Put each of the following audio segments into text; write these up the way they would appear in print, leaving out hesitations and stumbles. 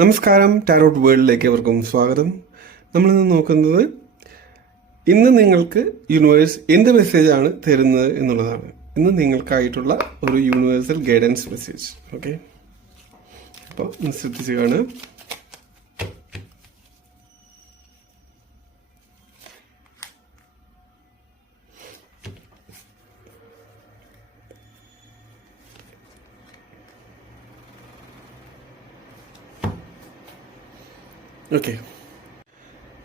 നമസ്കാരം, ടാരോട്ട് വേൾഡിലേക്ക് അവർക്കും സ്വാഗതം. നമ്മളിന്ന് നോക്കുന്നത് ഇന്ന് നിങ്ങൾക്ക് യൂണിവേഴ്സ് എന്ത് മെസ്സേജാണ് തരുന്നത് എന്നുള്ളതാണ്. ഇന്ന് നിങ്ങൾക്കായിട്ടുള്ള ഒരു യൂണിവേഴ്സൽ ഗൈഡൻസ് മെസ്സേജ്. ഓക്കെ, അപ്പോൾ ശ്രദ്ധിച്ച് കാണുക. ഓക്കെ,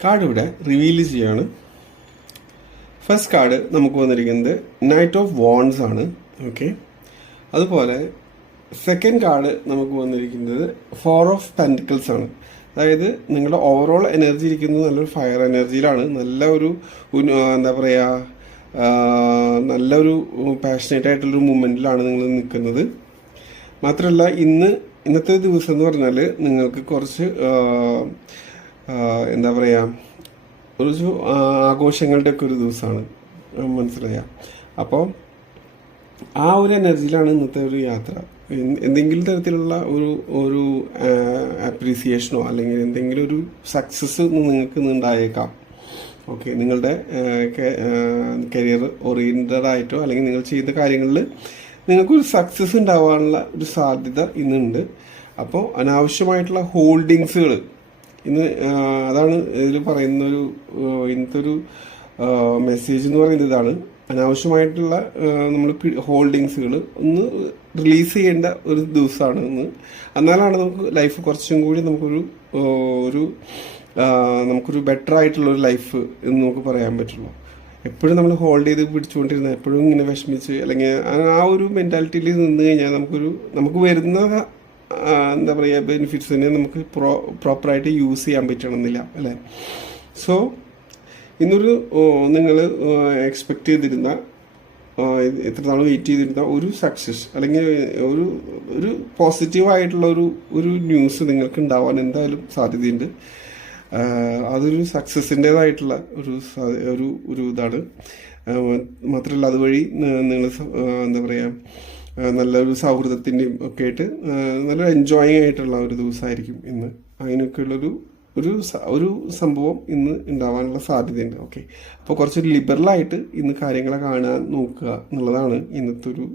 കാർഡ് ഇവിടെ റിവീൽ ചെയ്യാണ്. ഫസ്റ്റ് കാർഡ് നമുക്ക് വന്നിരിക്കുന്നത് നൈറ്റ് ഓഫ് വാൺസ് ആണ്. ഓക്കെ, അതുപോലെ സെക്കൻഡ് കാർഡ് നമുക്ക് വന്നിരിക്കുന്നത് 4 ഓഫ് പെന്റിക്കിൾസ് ആണ്. അതായത് നിങ്ങളുടെ ഓവറോൾ എനർജി ഇരിക്കുന്നത് നല്ലൊരു ഫയർ എനർജിയിലാണ്. നല്ല ഒരു എന്താ പറയുക, നല്ലൊരു പാഷനേറ്റ് ആയിട്ടുള്ളൊരു മൂമെൻറ്റിലാണ് നിങ്ങൾ നിൽക്കുന്നത്. മാത്രമല്ല ഇന്നത്തെ ദിവസം എന്ന് പറഞ്ഞാൽ നിങ്ങൾക്ക് കുറച്ച് എന്താ പറയുക, കുറച്ച് ആഘോഷങ്ങളുടെ ഒക്കെ ഒരു ദിവസമാണ്, മനസ്സിലായ. അപ്പോൾ ആ ഒരു എനർജിയിലാണ് ഇന്നത്തെ ഒരു യാത്ര. എന്തെങ്കിലും തരത്തിലുള്ള ഒരു അപ്രീസിയേഷനോ അല്ലെങ്കിൽ എന്തെങ്കിലും ഒരു സക്സസ് നിങ്ങൾക്ക് ഉണ്ടായേക്കാം. ഓക്കെ, നിങ്ങളുടെ കരിയർ ഓറിയൻറ്റഡ് ആയിട്ടോ അല്ലെങ്കിൽ നിങ്ങൾ ചെയ്ത കാര്യങ്ങളിൽ നിങ്ങൾക്കൊരു സക്സസ് ഉണ്ടാവാനുള്ള ഒരു സാധ്യത ഇന്നുണ്ട്. അപ്പോൾ അനാവശ്യമായിട്ടുള്ള ഹോൾഡിങ്സുകൾ ഇന്ന്, അതാണ് ഇതിൽ പറയുന്നൊരു ഇന്നത്തെ ഒരു മെസ്സേജ് എന്ന് പറയുന്നത് ഇതാണ്. അനാവശ്യമായിട്ടുള്ള നമ്മൾ ഹോൾഡിങ്സുകൾ ഒന്ന് റിലീസ് ചെയ്യേണ്ട ഒരു ദിവസമാണ് ഇന്ന്. എന്നാലാണ് നമുക്ക് ലൈഫ് കുറച്ചും കൂടി നമുക്കൊരു ബെറ്റർ ആയിട്ടുള്ള ഒരു ലൈഫ് എന്ന് നമുക്ക് പറയാൻ പറ്റുള്ളൂ. എപ്പോഴും നമ്മൾ ഹോൾഡ് ചെയ്ത് പിടിച്ചുകൊണ്ടിരുന്ന, എപ്പോഴും ഇങ്ങനെ വിഷമിച്ച് അല്ലെങ്കിൽ ആ ഒരു മെൻറ്റാലിറ്റിയിൽ നിന്ന് കഴിഞ്ഞാൽ നമുക്ക് വരുന്ന എന്താ പറയുക ബെനിഫിറ്റ്സിനെ നമുക്ക് പ്രോപ്പറായിട്ട് യൂസ് ചെയ്യാൻ പറ്റണമെന്നില്ല, അല്ലേ? സോ ഇന്നൊരു നിങ്ങൾ എക്സ്പെക്റ്റ് ചെയ്തിരുന്ന, എത്ര നാൾ വെയിറ്റ് ചെയ്തിരുന്ന ഒരു സക്സസ് അല്ലെങ്കിൽ ഒരു പോസിറ്റീവായിട്ടുള്ള ഒരു ന്യൂസ് നിങ്ങൾക്ക് ഉണ്ടാവാൻ എന്തായാലും സാധ്യതയുണ്ട്. അതൊരു സക്സസിൻ്റെതായിട്ടുള്ള ഒരു ഇതാണ്. മാത്രമല്ല അതുവഴി നിങ്ങൾ എന്താ പറയുക, നല്ലൊരു സൗഹൃദത്തിൻ്റെയും ഒക്കെ ആയിട്ട് നല്ലൊരു എൻജോയിങ് ആയിട്ടുള്ള ഒരു ദിവസമായിരിക്കും ഇന്ന്. അങ്ങനെയൊക്കെയുള്ളൊരു ഒരു സംഭവം ഇന്ന് ഉണ്ടാവാനുള്ള സാധ്യതയുണ്ട്. ഓക്കെ, അപ്പോൾ കുറച്ച് ലിബറലായിട്ട് ഇന്ന് കാര്യങ്ങളെ കാണാൻ നോക്കുക എന്നുള്ളതാണ് ഇന്നത്തെ ഒരു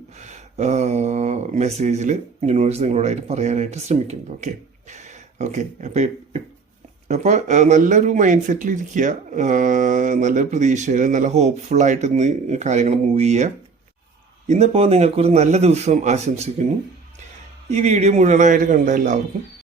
മെസ്സേജിൽ യൂണിവേഴ്സ് നിങ്ങളോടായിട്ട് പറയാനായിട്ട് ശ്രമിക്കുന്നത്. ഓക്കെ, അപ്പോൾ നല്ലൊരു മൈൻഡ് സെറ്റിലിരിക്കുക, നല്ലൊരു പ്രതീക്ഷയിൽ നല്ല ഹോപ്പ്ഫുൾ ആയിട്ട് ഇന്ന് കാര്യങ്ങൾ മൂവ് ചെയ്യുക. ഇന്നിപ്പോൾ നിങ്ങൾക്കൊരു നല്ല ദിവസം ആശംസിക്കുന്നു. ഈ വീഡിയോ മുഴുവനായിട്ട് കണ്ട എല്ലാവർക്കും